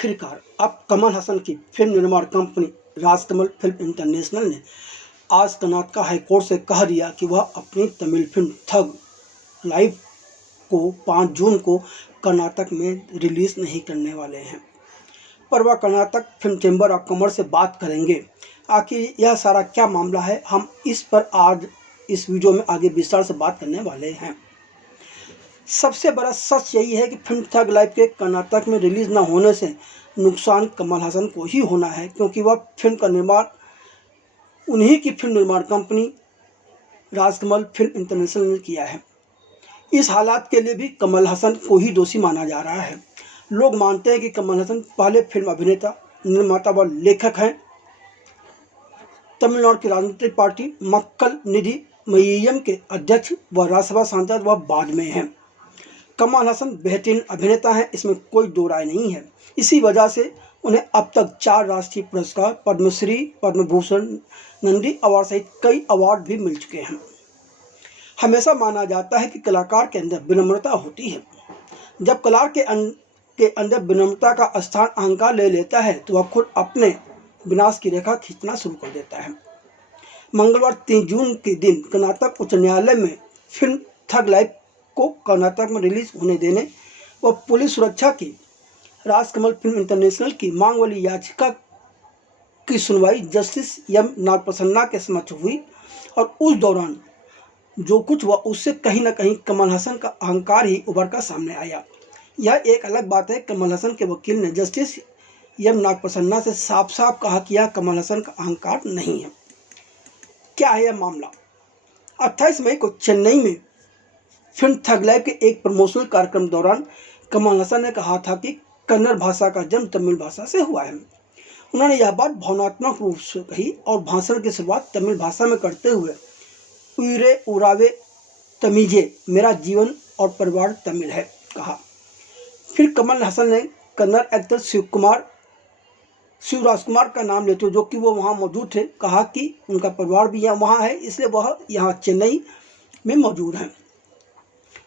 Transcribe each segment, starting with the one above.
आखिरकार अब कमल हसन की फिल्म निर्माण कंपनी राजकमल फिल्म इंटरनेशनल ने आज कर्नाटक हाईकोर्ट से कह दिया कि वह अपनी तमिल फिल्म थग लाइफ को 5 जून को कर्नाटक में रिलीज नहीं करने वाले हैं। पर वह Karnataka film chamber of commerce से बात करेंगे। आखिर यह सारा क्या मामला है, हम इस पर आज इस वीडियो में आगे विस्तार से बात करने वाले हैं। सबसे बड़ा सच यही है कि फिल्म थग लाइफ के कर्नाटक में रिलीज न होने से नुकसान कमल हसन को ही होना है, क्योंकि वह फिल्म का निर्माण उन्हीं की फिल्म निर्माण कंपनी राजकमल फिल्म इंटरनेशनल ने किया है। इस हालात के लिए भी कमल हसन को ही दोषी माना जा रहा है। लोग मानते हैं कि कमल हसन पहले फिल्म अभिनेता, निर्माता व लेखक हैं। तमिलनाडु की राजनीतिक पार्टी मक्कल निधि मय्यम के अध्यक्ष व राज्यसभा सांसद वह बाद में हैं। कमल हसन बेहतरीन अभिनेता हैं, इसमें कोई दो राय नहीं है। इसी वजह से उन्हें अब तक 4 राष्ट्रीय पुरस्कार, पद्मश्री, पद्म भूषण, नंदी अवार्ड सहित कई अवार्ड भी मिल चुके हैं। हमेशा माना जाता है कि कलाकार के अंदर विनम्रता होती है। जब कलाकार के अंदर विनम्रता का स्थान अहंकार ले लेता है तो वह खुद अपने विनाश की रेखा खींचना शुरू कर देता है। मंगलवार 3 जून के दिन कर्नाटक उच्च न्यायालय में फिल्म थग लाइफ को कर्नाटक में रिलीज होने देने व पुलिस सुरक्षा की राजकमल फिल्म इंटरनेशनल की मांग वाली याचिका की सुनवाई जस्टिस एम नागप्रसन्ना के समक्ष हुई और उस दौरान जो कुछ हुआ उससे कहीं न कहीं कमल हसन का अहंकार ही उभर कर सामने आया। यह एक अलग बात है, कमल हसन के वकील ने जस्टिस एम नागप्रसन्ना से साफ साफ कहा कि यह कमल हसन का अहंकार नहीं है। क्या है यह मामला? 28 मई को चेन्नई में फिल्म थग लाइफ के एक प्रमोशनल कार्यक्रम दौरान कमल हसन ने कहा था कि कन्नड़ भाषा का जन्म तमिल भाषा से हुआ है। उन्होंने यह बात भावनात्मक रूप से कही और भाषण की शुरुआत तमिल भाषा में करते हुए उइरे उरावे तमिजे, मेरा जीवन और परिवार तमिल है, कहा। फिर कमल हसन ने कन्नड़ एक्टर शिवराज कुमार का नाम लेते हुए, जो कि वो वहाँ मौजूद थे, कहा कि उनका परिवार भी यहाँ वहाँ है, इसलिए वह यहाँ चेन्नई में मौजूद हैं।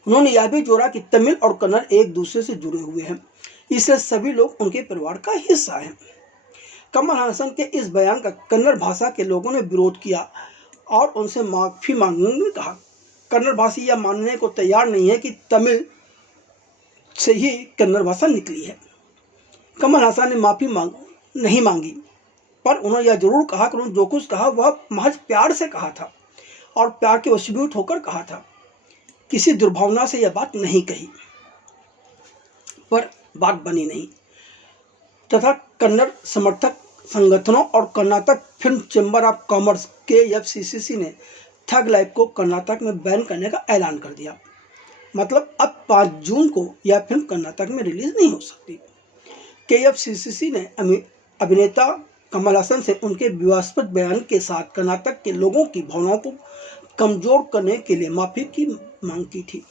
उन्होंने यह भी जोड़ा कि तमिल और कन्नड़ एक दूसरे से जुड़े हुए हैं, इसलिए सभी लोग उनके परिवार का हिस्सा हैं। कमल हसन के इस बयान का कन्नड़ भाषा के लोगों ने विरोध किया और उनसे माफ़ी मांगने ने कहा। कन्नड़ भाषी यह मानने को तैयार नहीं है कि तमिल से ही कन्नड़ भाषा निकली है। कमल हसन ने माफ़ी नहीं मांगी, पर उन्होंने यह जरूर कहा कि उन्होंने जो कुछ कहा वह महज प्यार से कहा था और प्यार के वशीभूत होकर कहा था। किसी दुर्भावना से यह बात नहीं कही, पर बात बनी नहीं। तथा कन्नड़ समर्थक संगठनों और Karnataka film chamber of commerce KFCCC ने थग लाइफ को कर्नाटक में बैन करने का ऐलान कर दिया। मतलब अब 5 जून को यह फिल्म कर्नाटक में रिलीज नहीं हो सकती। KFCCC ने अभिनेता कमल हसन से उनके विवादास्पद बयान के साथ कर्नाटक के लोगों की भावनाओं को कमजोर करने के लिए माफ़ी की मांग की थी,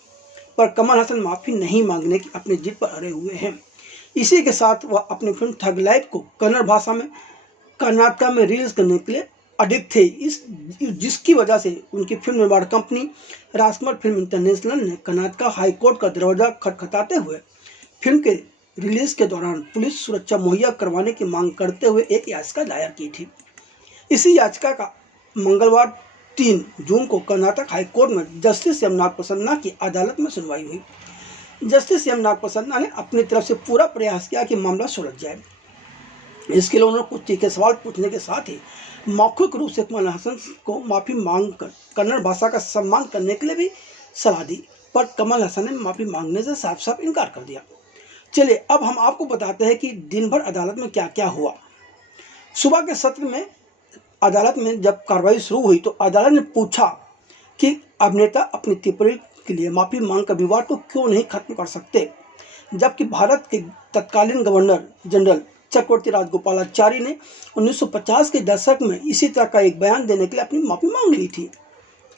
पर कमल हसन माफ़ी नहीं मांगने की अपनी जिद पर अड़े हुए हैं। इसी के साथ वह अपनी फिल्म थग लाइफ को कन्नड़ भाषा में कर्नाटक में रिलीज करने के लिए अडिग थे, जिसकी वजह से उनकी फिल्म निर्माण कंपनी राजकमल फिल्म इंटरनेशनल ने कर्नाटक हाईकोर्ट का दरवाजा खटखटाते हुए फिल्म के रिलीज के दौरान पुलिस सुरक्षा मुहैया करवाने की मांग करते हुए एक याचिका दायर की थी। इसी याचिका का मंगलवार 3 जून को कर्नाटक हाईकोर्ट में जस्टिस एम नागप्रसन्ना की अदालत में सुनवाई हुई। जस्टिस एम नागप्रसन्ना ने अपनी तरफ से पूरा प्रयास किया कि मामला सुलझ जाए। इसके लिए उन्होंने कुछ तीखे सवाल पूछने के साथ ही मौखिक रूप से कमल हसन को माफ़ी मांग कर कन्नड़ भाषा का सम्मान करने के लिए भी सलाह दी, पर कमल हसन ने माफ़ी मांगने से साफ साफ इनकार कर दिया। चलिए अब हम आपको बताते हैं कि दिन भर अदालत में क्या क्या हुआ। सुबह के सत्र में अदालत में जब कार्रवाई शुरू हुई तो अदालत ने पूछा कि अभिनेता अपनी टिप्पणी के लिए माफ़ी मांग कर विवाद को क्यों नहीं खत्म कर सकते, जबकि भारत के तत्कालीन गवर्नर जनरल चक्रवर्ती राजगोपालाचारी ने 1950 के दशक में इसी तरह का एक बयान देने के लिए अपनी माफ़ी मांग ली थी।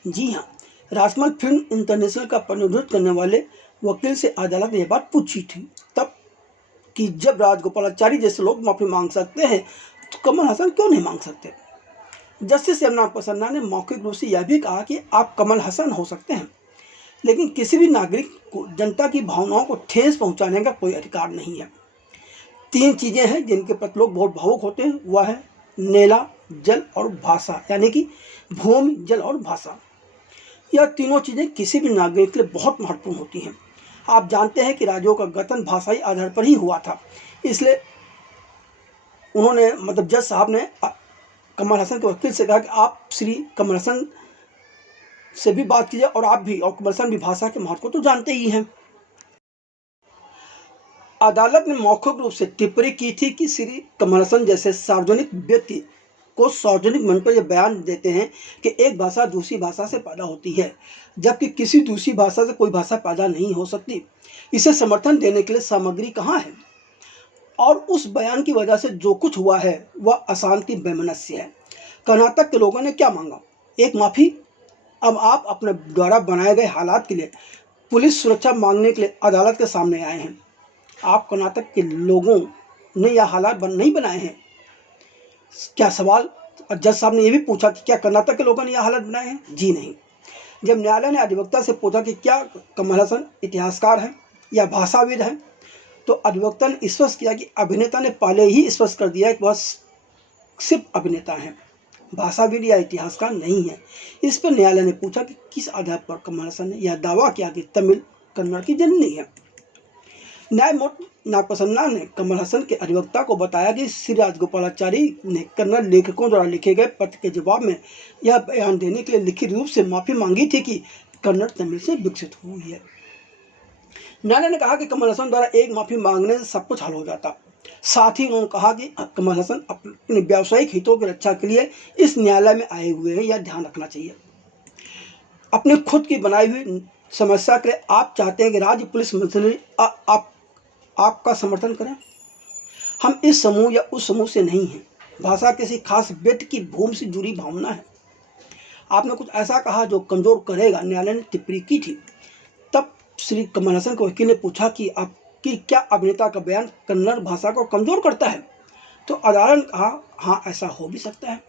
जी हाँ, राजकमल फिल्म इंटरनेशनल का प्रतिनिधित्व करने वाले वकील से अदालत ने यह बात पूछी थी तब कि जब राजगोपालाचारी जैसे लोग माफ़ी मांग सकते हैं तो कमल हसन क्यों नहीं मांग सकते। जस्टिस एम नागप्रसन्ना ने मौखिक रूप से यह भी कहा कि आप कमल हसन हो सकते हैं, लेकिन किसी भी नागरिक को जनता की भावनाओं को ठेस पहुंचाने का कोई अधिकार नहीं है। 3 चीज़ें हैं जिनके प्रति लोग बहुत भावुक होते हैं, वह है नेला, जल और भाषा, यानी कि भूमि, जल और भाषा। यह तीनों चीज़ें किसी भी नागरिक के लिए बहुत महत्वपूर्ण होती हैं। आप जानते हैं कि राज्यों का गठन भाषाई आधार पर ही हुआ था, इसलिए उन्होंने मतलब जज साहब ने कमल हसन के वकील से कहा कि आप श्री कमल हसन से भी बात कीजिए और आप भी, और कमल हसन भी भाषा के महत्व को तो जानते ही हैं। अदालत ने मौखिक रूप से टिप्पणी की थी कि श्री कमल हसन जैसे सार्वजनिक व्यक्ति को सार्वजनिक मंच पर यह बयान देते हैं कि एक भाषा दूसरी भाषा से पैदा होती है, जबकि किसी दूसरी भाषा से कोई भाषा पैदा नहीं हो सकती। इसे समर्थन देने के लिए सामग्री कहाँ है? और उस बयान की वजह से जो कुछ हुआ है वह अशांति वैमनस्य है। कर्नाटक के लोगों ने क्या मांगा? एक माफ़ी। अब आप अपने द्वारा बनाए गए हालात के लिए पुलिस सुरक्षा मांगने के लिए अदालत के सामने आए हैं। आप कर्नाटक के लोगों ने यह हालात नहीं बनाए हैं। क्या सवाल जज साहब ने यह भी पूछा कि क्या कर्नाटक के लोगों ने यह हालात बनाए हैं? जी नहीं। जब न्यायालय ने अधिवक्ता से पूछा कि क्या कमल हसन इतिहासकार हैं या भाषाविद हैं, तो अधिवक्ता ने स्पष्ट किया कि अभिनेता ने पहले ही स्पष्ट कर दिया कि वह सिर्फ अभिनेता हैं, भाषाविद या इतिहासकार नहीं है। इस पर न्यायालय ने पूछा कि किस आधार पर कमल हसन ने यह दावा किया कि तमिल कन्नड़ की जननी है। न्यायमूर्ति नागप्रसन्ना ने कमल हसन के अधिवक्ता को बताया कि श्री राजगोपालाचारी ने कन्नड़ लेखकों द्वारा लिखे गए पत्र के जवाब में यह बयान देने के लिए लिखित रूप से माफ़ी मांगी थी कि कन्नड़ तमिल से विकसित हुई है। न्यायालय ने कहा कि कमल हसन द्वारा एक माफ़ी मांगने से सब कुछ हल हो जाता। साथ ही उन्होंने कहा कि कमल हसन अपने व्यावसायिक हितों की रक्षा के लिए इस न्यायालय में आए हुए हैं, यह ध्यान रखना चाहिए। अपने खुद की बनाई हुई समस्या के लिए आप चाहते हैं कि राज्य पुलिस मंत्री आपका समर्थन करें। हम इस समूह या उस समूह से नहीं हैं। भाषा किसी खास व्यक्ति की भूमि से जुड़ी भावना है। आपने कुछ ऐसा कहा जो कमजोर करेगा, न्यायालय ने टिप्पणी की थी। तब श्री कमल हसन के वकील ने पूछा कि आपकी क्या अभिनेता का बयान कन्नड़ भाषा को कमजोर करता है? तो अदालत ने कहा हाँ, ऐसा हो भी सकता है।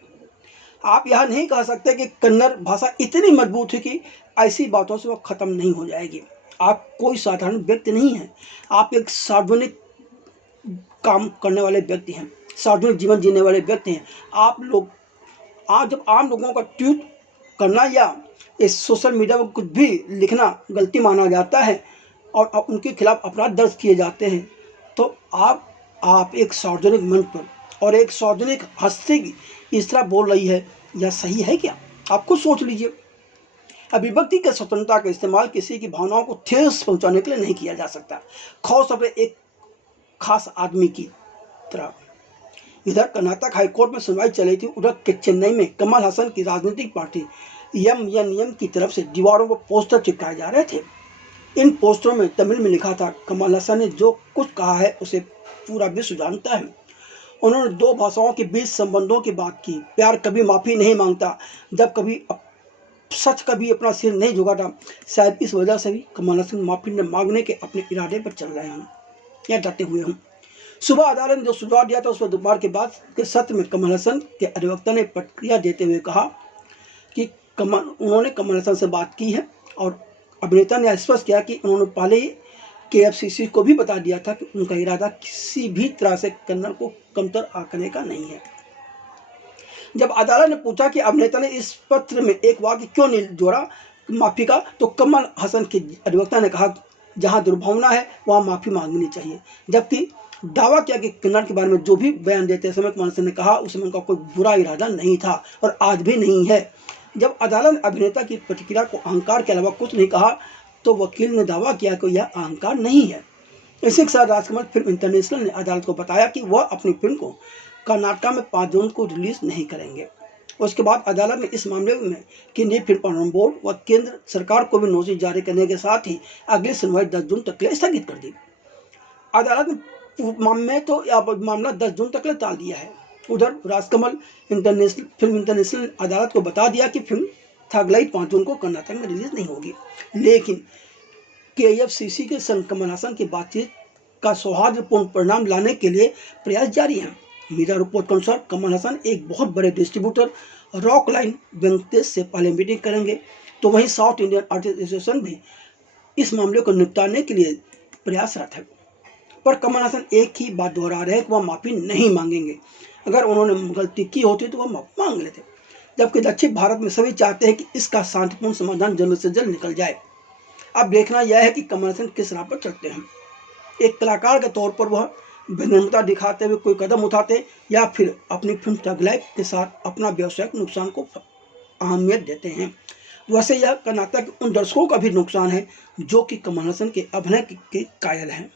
आप यह नहीं कह सकते कि कन्नड़ भाषा इतनी मजबूत है कि ऐसी बातों से वह खत्म नहीं हो जाएगी। आप कोई साधारण व्यक्ति नहीं हैं, आप एक सार्वजनिक काम करने वाले व्यक्ति हैं, सार्वजनिक जीवन जीने वाले व्यक्ति हैं। आप लोग आज जब आम लोगों का ट्वीट करना या इस सोशल मीडिया पर कुछ भी लिखना गलती माना जाता है और उनके खिलाफ अपराध दर्ज किए जाते हैं, तो आप एक सार्वजनिक मंच पर और एक सार्वजनिक हस्ती इस तरह बोल रही है, यह सही है क्या? आप खुद सोच लीजिए। अभिव्यक्ति की स्वतंत्रता का इस्तेमाल किसी की भावनाओं को ठेस पहुंचाने के लिए नहीं किया जा सकता, खास तौर पर एक खास आदमी की तरह। इधर कर्नाटक हाईकोर्ट में सुनवाई चली थी, उधर चेन्नई में कमल हसन की राजनीतिक पार्टी एमएनएम की तरफ से दीवारों पर पोस्टर चिपकाए जा रहे थे। इन पोस्टरों में तमिल में लिखा था, कमल हसन ने जो कुछ कहा है उसे पूरा विश्व जानता है। उन्होंने दो भाषाओं के बीच संबंधों की बात की। प्यार कभी माफ़ी नहीं मांगता, जब कभी सच कभी अपना सिर नहीं झुकाता। शायद इस वजह से भी कमल हसन माफ़ी न मांगने के अपने इरादे पर चल रहे हैं या डटे हुए हैं। सुबह अदालत ने जो सुझाव दिया था उस पर दोपहर के बाद के सत्र में कमल हसन के अधिवक्ता ने प्रतिक्रिया देते हुए कहा कि उन्होंने कमल हसन से बात की है और अभिनेता ने स्पष्ट किया कि उन्होंने पहले ही KFCC को भी बता दिया था कि उनका इरादा किसी भी तरह से कन्नड़ को कमतर आंकने का नहीं है। जब अदालत ने पूछा कि अभिनेता ने इस पत्र में एक वाक्य क्यों नहीं जोड़ा माफ़ी का, तो कमल हसन के अधिवक्ता ने कहा जहां दुर्भावना है वहां माफ़ी मांगनी चाहिए, जबकि दावा किया कि कन्नड़ के बारे में जो भी बयान देते समय कमल हसन ने कहा उसमें उनका कोई बुरा इरादा नहीं था और आज भी नहीं है। जब अदालत ने अभिनेता की प्रतिक्रिया को अहंकार के अलावा कुछ नहीं कहा, तो वकील ने दावा किया कि यह अहंकार नहीं है। इसी के साथ राजकमल फिल्म इंटरनेशनल ने अदालत को बताया कि वह अपनी फिल्म को कर्नाटक में 5 जून को रिलीज नहीं करेंगे। उसके बाद अदालत ने इस मामले में केंद्रीय फिल्म प्रमाणन बोर्ड व केंद्र सरकार को भी नोटिस जारी करने के साथ ही अगली सुनवाई 10 जून तक के लिए स्थगित कर दी। अदालत ने मामला 10 जून तक के लिए टाल दिया है। उधर राजकमल फिल्म इंटरनेशनल ने अदालत को बता दिया कि फिल्म थगलाई 5 जून को कर्नाटक में रिलीज नहीं होगी, लेकिन KFCC के संग कमल हसन की बातचीत का सौहार्दपूर्ण परिणाम लाने के लिए प्रयास जारी है। मीडिया रिपोर्ट के अनुसार कमल हसन एक बहुत बड़े डिस्ट्रीब्यूटर रॉक लाइन वेंकटेश से पहले मीटिंग करेंगे, तो वहीं साउथ इंडियन आर्टिस्ट एसोसिएशन भी इस मामले को निपटाने के लिए प्रयासरत है। पर कमल हसन एक ही बात दोहरा रहे हैं कि वह माफ़ी नहीं मांगेंगे। अगर उन्होंने गलती की होती तो वह माफ़ी मांग लेते, जबकि दक्षिण भारत में सभी चाहते हैं कि इसका शांतिपूर्ण समाधान जल्द से जल्द निकल जाए। अब देखना यह है कि कमल हसन किस राह पर चलते हैं। एक कलाकार के तौर पर वह विनम्रता दिखाते हुए कोई कदम उठाते या फिर अपनी फिल्म थग लाइफ के साथ अपना व्यावसायिक नुकसान को अहमियत देते हैं। वैसे यह कर्नाटक उन दर्शकों का भी नुकसान है जो कि कमल हसन के अभिनय के कायल हैं।